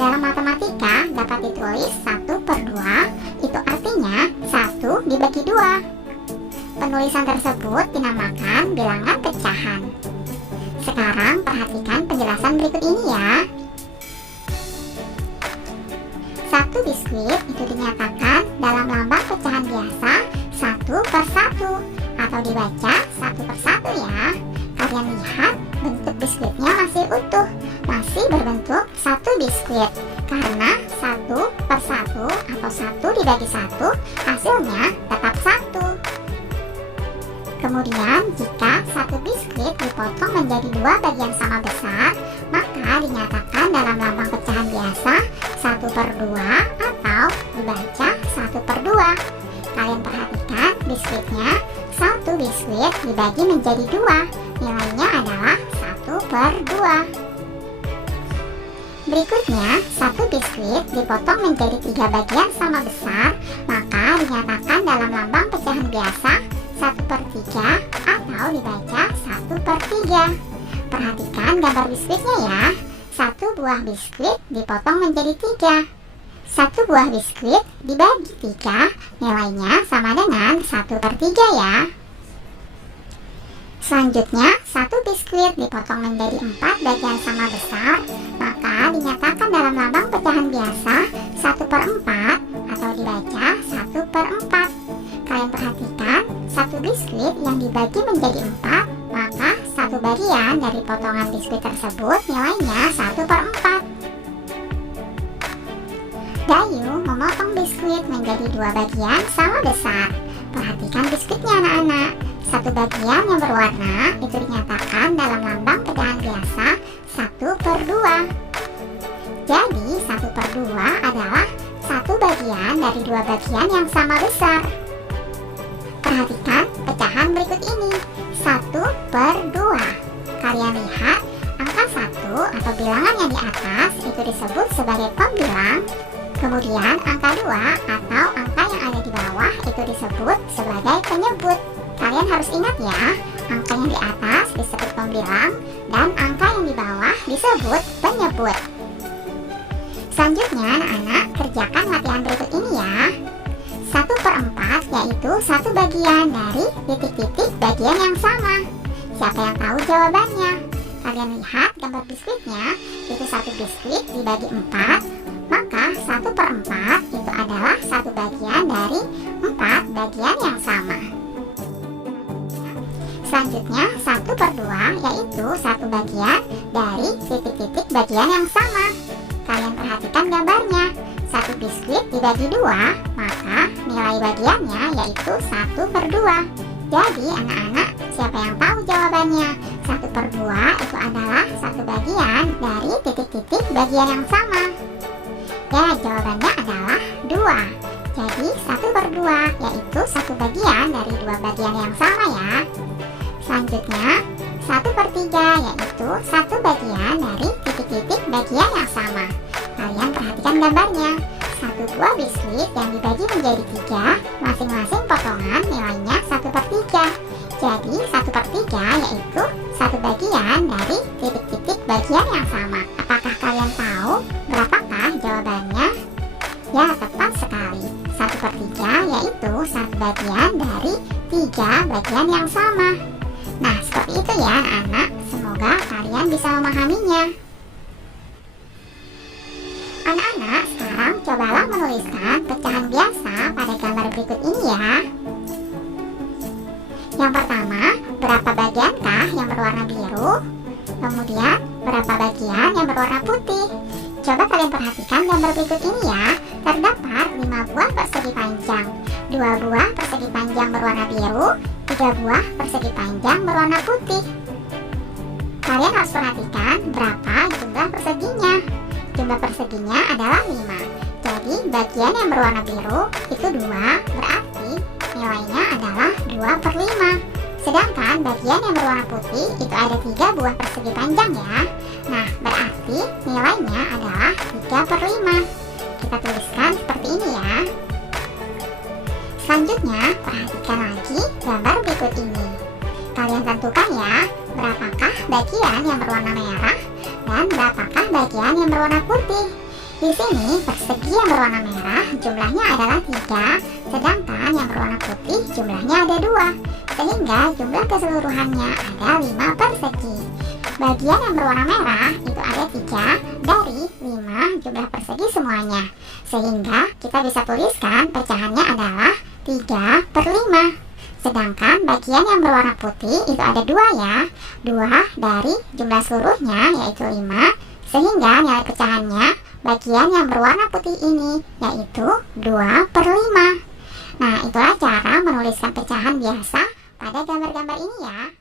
Dalam matematika dapat ditulis 1/2, itu artinya 1 dibagi 2. Penulisan tersebut dinamakan bilangan pecahan. Sekarang perhatikan penjelasan berikut ini ya. 1 biskuit itu dinyatakan dalam lambang pecahan biasa 1/1, atau dibaca 1/1 ya. Kalian lihat bentuk biskuitnya masih utuh, masih berbentuk 1 biskuit, karena 1/1 atau 1 dibagi 1 hasilnya tetap 1. Kemudian jika 1 biskuit dipotong menjadi 2 bagian sama besar, maka dinyatakan dalam lambang pecahan biasa 1/2 atau dibaca 1/2. Kalian perhatikan biskuitnya, 1 biskuit dibagi menjadi 2, nilainya adalah 1/2. Berikutnya, 1 biskuit dipotong menjadi 3 bagian sama besar, maka dinyatakan dalam lambang pecahan biasa 1/3 atau dibaca 1/3. Perhatikan gambar biskuitnya ya. 1 buah biskuit dipotong menjadi 3. 1 buah biskuit dibagi 3, nilainya sama dengan 1/3 ya. Selanjutnya, 1 biskuit dipotong menjadi 4 bagian sama besar, maka dinyatakan dalam lambang pecahan biasa 1/4 atau dibaca 1/4. Kalian perhatikan, 1 biskuit yang dibagi menjadi 4, maka 1 bagian dari potongan biskuit tersebut nilainya 1/4. Dayu memotong biskuit menjadi 2 bagian sama besar. Perhatikan biskuitnya anak-anak. 1 bagian yang berwarna itu dinyatakan dalam lambang pecahan biasa 1/2. Jadi 1/2 adalah 1 bagian dari 2 bagian yang sama besar. Perhatikan pecahan berikut ini, 1/2. Kalian lihat angka 1 atau bilangan yang di atas itu disebut sebagai pembilang. Kemudian angka 2 atau angka yang ada di bawah itu disebut sebagai penyebut. Kalian harus ingat ya, angka yang di atas disebut pembilang dan angka yang di bawah disebut penyebut. Selanjutnya anak-anak, kerjakan latihan berikut ini ya. 1/4 yaitu 1 bagian dari titik-titik bagian yang sama. Siapa yang tahu jawabannya? Kalian lihat gambar biskuitnya, itu 1 biskuit dibagi 4, maka 1/4 itu adalah 1 bagian dari 4 bagian yang sama. Selanjutnya 1/2 yaitu 1 bagian dari titik-titik bagian yang sama. Kalian perhatikan gambarnya, 1 biskuit dibagi 2, maka nilai bagiannya yaitu 1/2. Jadi anak-anak, siapa yang tahu jawabannya? 1/2 itu adalah 1 bagian dari titik-titik bagian yang sama. Ya, jawabannya adalah 2. Jadi 1/2 yaitu 1 bagian dari 2 bagian yang sama ya. Selanjutnya 1/3 yaitu 1 bagian dari titik-titik bagian yang sama. Kalian perhatikan gambarnya, 1 buah biskuit yang dibagi menjadi 3, masing-masing potongan nilainya 1/3. Jadi 1/3 yaitu 1 bagian dari titik-titik bagian yang sama. Apakah kalian tahu berapakah jawabannya? Ya, tepat sekali. 1/3 yaitu 1 bagian dari 3 bagian yang sama. Nah, seperti itu ya anak-anak. Semoga kalian bisa memahaminya. Anak-anak, sekarang cobalah menuliskan pecahan biasa pada gambar berikut ini ya. Yang pertama, berapa bagiankah yang berwarna biru? Kemudian, berapa bagian yang berwarna putih? Coba kalian perhatikan gambar berikut ini ya. Terdapat 5 buah persegi panjang, 2 buah persegi panjang berwarna biru, 3 buah persegi panjang berwarna putih. Kalian harus perhatikan berapa jumlah perseginya. Jumlah perseginya adalah 5. Jadi bagian yang berwarna biru itu 2, berarti nilainya adalah 2/5. Sedangkan bagian yang berwarna putih itu ada 3 buah persegi panjang ya. Nah, berarti nilainya adalah 3/5. Kita tuliskan seperti ini ya. Selanjutnya, perhatikan lagi gambar berikut ini. Kalian tentukan ya, berapakah bagian yang berwarna merah dan berapakah bagian yang berwarna putih. Di sini persegi yang berwarna merah jumlahnya adalah 3, sedangkan yang berwarna putih jumlahnya ada 2, sehingga jumlah keseluruhannya ada 5 persegi. Bagian yang berwarna merah itu ada 3 dari 5 jumlah persegi semuanya, sehingga kita bisa tuliskan pecahannya adalah 3/5. Sedangkan bagian yang berwarna putih itu ada 2 ya, 2 dari jumlah seluruhnya yaitu 5, sehingga nilai pecahannya bagian yang berwarna putih ini yaitu 2/5. Nah, itulah cara menuliskan pecahan biasa pada gambar-gambar ini ya.